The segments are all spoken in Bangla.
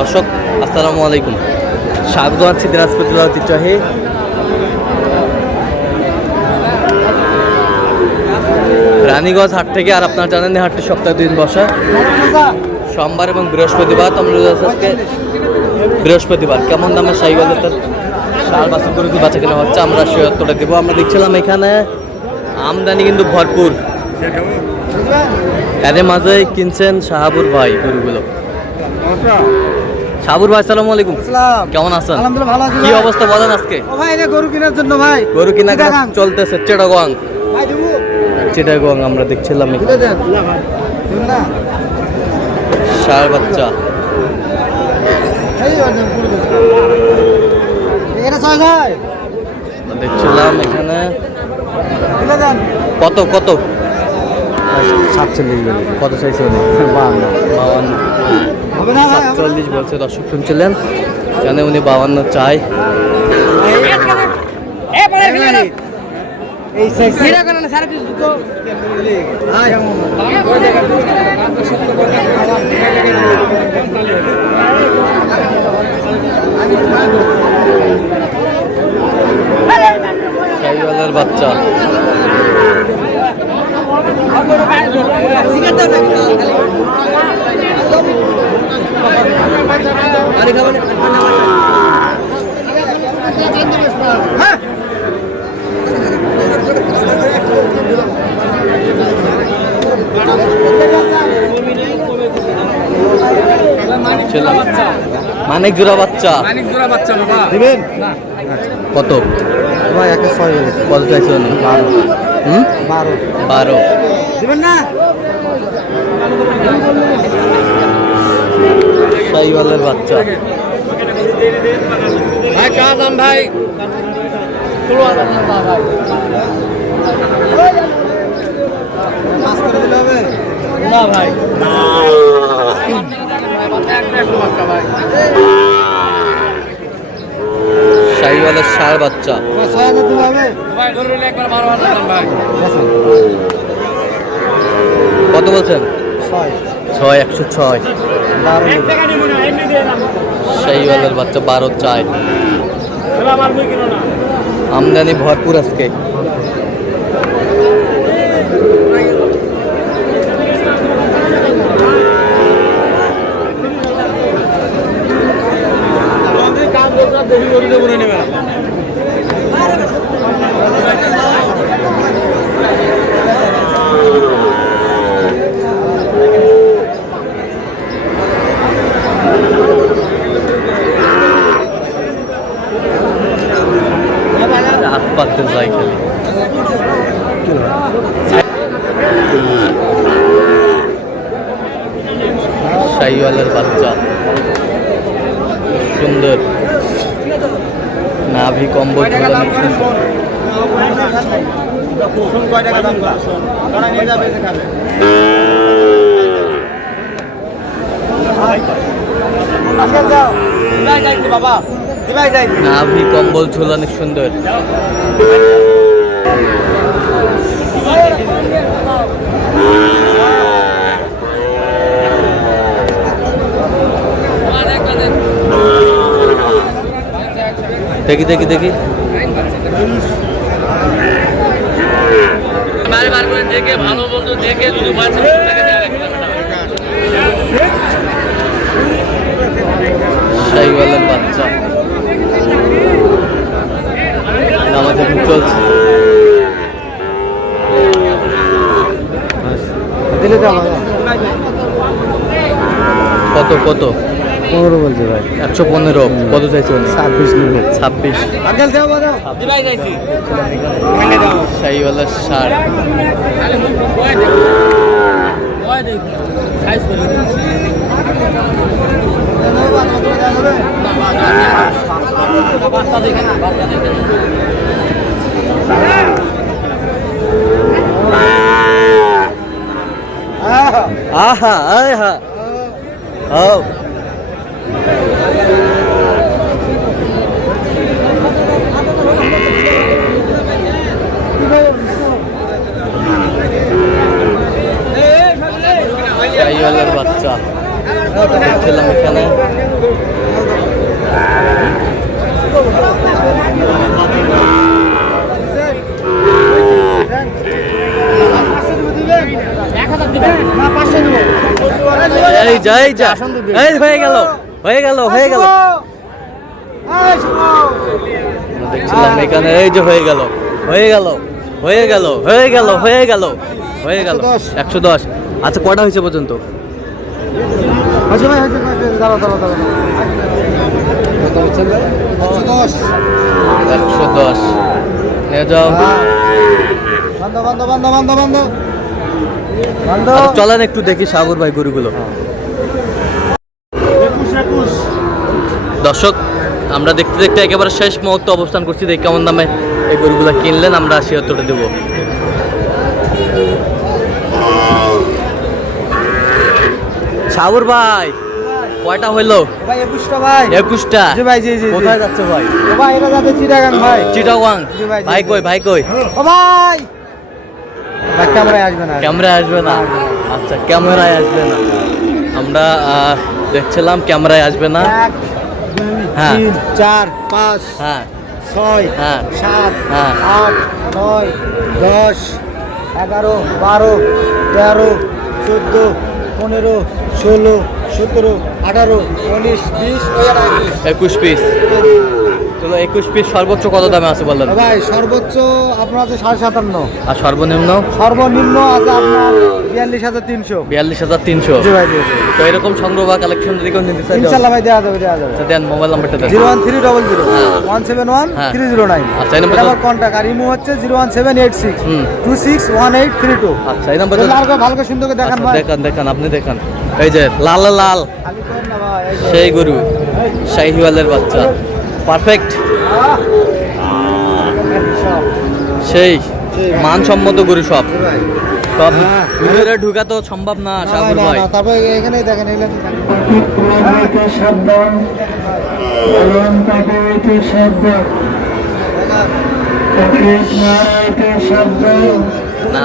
দর্শক আসসালামু আলাইকুম, স্বাগত আছি দিনাজপুর জেলার ঐতিহ্যবাহী রানীগঞ্জ হাট থেকে। আর আপনারা জানেন এই হাটটি সপ্তাহে 2 দিন বসে, সোমবার এবং বৃহস্পতিবার। তো আমরা আজকে বৃহস্পতিবার কেমন দামে সাইকেলের সার বাছুর গরু কি বাচ্চা কেনা হচ্ছে আমরা সে উত্তরটা দেবো। আমরা দেখছিলাম এখানে আমদানি কিন্তু ভরপুর, এর মাঝে কিনছেন শাহাবুর ভাই গরুগুলো। শাহাবুর ভাই আসসালামু আলাইকুম, কেমন আছেন? আলহামদুলিল্লাহ ভালো আছি। কি অবস্থা বলেন আজকে? ও ভাই এটা গরু কেনার জন্য ভাই, গরু কিনা চলতেছে চিটাগং। ভাই দেবো চিটাগং আমরা দেখছিলাম বুঝে দেন না ভাই, দেন না ষাঁড় বাচ্চা। এই অর্জন করে দেন এখানে ছয় ভাই দেখছিলাম এখানে বুঝে দেন কত কত 47 বলে কত চাইছে উনি? 52 হবে না ভাই 47 বলছে। দর্শক শুনছিলেন, জানে উনি 52 চায়। এই সাইজ এরা কোন না সারা কিছু তো আয় শাহিওয়ালের বাচ্চা। মানিক জোড়া বাচ্চা বাবা দিবেন কত? ভাই একে 6 বলে কত চাইছে উনি? 12 দিবেন না শাহিওয়ালের বাচ্চা। ভাই কাজ দাম ভাই মাছ করে দিলে হবে না ভাই শাহিওয়ালের ষাঁড় বাচ্চা। কত বলছেন? 6 106। শাহিওয়ালের বাচ্চা 12 চায়। আমদানি ভরপুর আজকে। হাত পাততে যাই খালি। শাহিওয়ালের বাচ্চা সুন্দর, নাভি কম্বল নাভি কম্বল ঝুল অনেক সুন্দর। দেখি দেখি দেখি ভালো বলতো দেখে শাহিওয়ালের বাচ্চা আমাদের চলছে। কত কত? 15 বলছে ভাই 115। কত চাইছে? 26 নিবে 26। শাহিওয়ালের ষাঁড়। আহা আহা ও শাহিওয়ালের বাচ্চা দেখছিলাম এখানে এই যা এই যা এই হয়ে গেল হয়ে গেল হয়ে গেল দেখছিলাম এখানে এই যে হয়ে গেল হয়ে গেল হয়ে গেল হয়ে গেল হয়ে গেল হয়ে গেল 110। আচ্ছা কটা হয়েছে পর্যন্ত? দশ 110 নিয়ে যাও। বন্ধ বন্ধ বন্ধ বন্ধ বন্ধ বন্ধ। আচ্ছা, চলেন একটু দেখি সাগর ভাই গরুগুলো। দর্শক আমরা দেখতে দেখতে একেবারে শেষ মুহূর্তে অবস্থান করছি, দেখি কেমন দামে এই গরুগুলো কিনলেন, আমরা শিয়তটা দেবো। সাগর ভাই কয়টা হইলো? ভাই 21টা ভাই। 21টা? জি ভাই জি জি। কোথায় যাচ্ছে ভাই? ও ভাই এটা যাচ্ছে চিটাগাং ভাই। চিটাগাং? জি ভাই, জি, ভাই জি। কই ভাই কই? ও ভাই ভাই ক্যামেরায় আসবে না। ক্যামেরায় আসবে না? আচ্ছা ক্যামেরায় আসবে না, আমরা দেখছিলাম ক্যামেরায় আসবে না। 1 2 হ্যাঁ। 3 4 5 হ্যাঁ 6 হ্যাঁ 7 হ্যাঁ 8 9 10 11 12 13 14 15 16 17 18 19 20 21 পিস। চলো 21 পিস সর্বোচ্চ কত দামে আছে বললেন? ভাই সর্বোচ্চ আপনার আছে 57.5, আর সর্বনিম্ন? সর্বনিম্ন আছে আপনার 42,300। 42,300। জি ভাই জি জি। তো এরকম সংগ্রহ বা কালেকশন যদি কেউ নিতে চাই ইনশাআল্লাহ ভাই দেওয়া যাবে দেওয়া যাবে। আচ্ছা, দেন মোবাইল নাম্বারটা দেন। 01300 হ্যাঁ। 171 হ্যাঁ। 309। আচ্ছা, এই নাম্বার এটা আমার কন্টাক্ট, আর ইমো হচ্ছে 01786 হুম। 261832। আচ্ছা এই নাম্বার তাহলে আর ভালো করে সুন্দর করে দেখান ভাই। দেখান দেখান আপনি দেখান। এই যে লাল লাল খালি করেন না ভাই, এই যে। সেই গরু, শাহিওয়ালের বাচ্চা, পারফেক্ট সব। সেই মানসম্মত গরু সব। জি ভাই। সব হ্যাঁ। ভিতরে ঢুকা তো সম্ভব না না সাগর ভাই, না, ভাই। না, তারপরে এখানেই দেখেন এগুলো তো দেখেন। না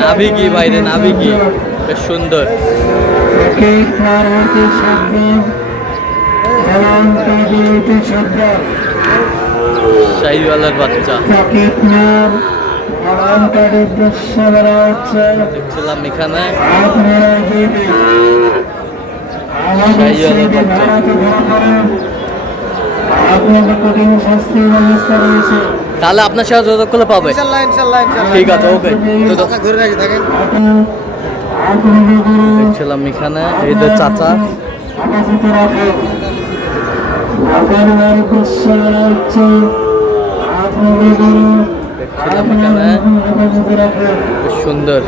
নাভি কি বাইরে নাভি কি বেশ সুন্দর। শাহিওয়ালের বাচ্চা দেখছিলাম এখানে শাহিওয়ালের বাচ্চা। তাহলে আপনার সাথে যোগাযোগ করলে পাবে। ইনশাআল্লাহ ইনশাআল্লাহ ইনশাআল্লাহ। ঠিক আছে ওকে। তো চাচা ঘুরে রাখি দেখেন। দেখছিলাম এখানে এই যে চাচা দেখছিলাম এখানে বেশ সুন্দর।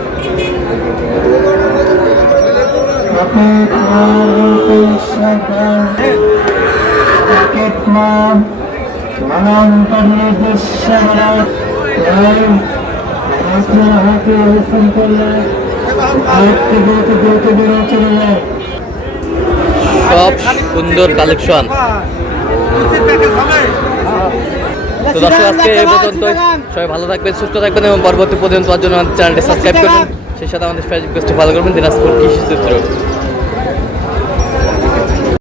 সব সুন্দর কালেকশন। তো দর্শক আজকে এই পর্যন্তই। সবাই ভালো থাকবেন, সুস্থ থাকবেন এবং পরবর্তী পর্যন্ত পাওয়ার জন্য আমাদের চ্যানেলটি সাবস্ক্রাইব করবেন। সেই সাথে আমাদের ফেসবুক পেজটি ফলো করবেন, দিনাজপুর কৃষি চিত্র।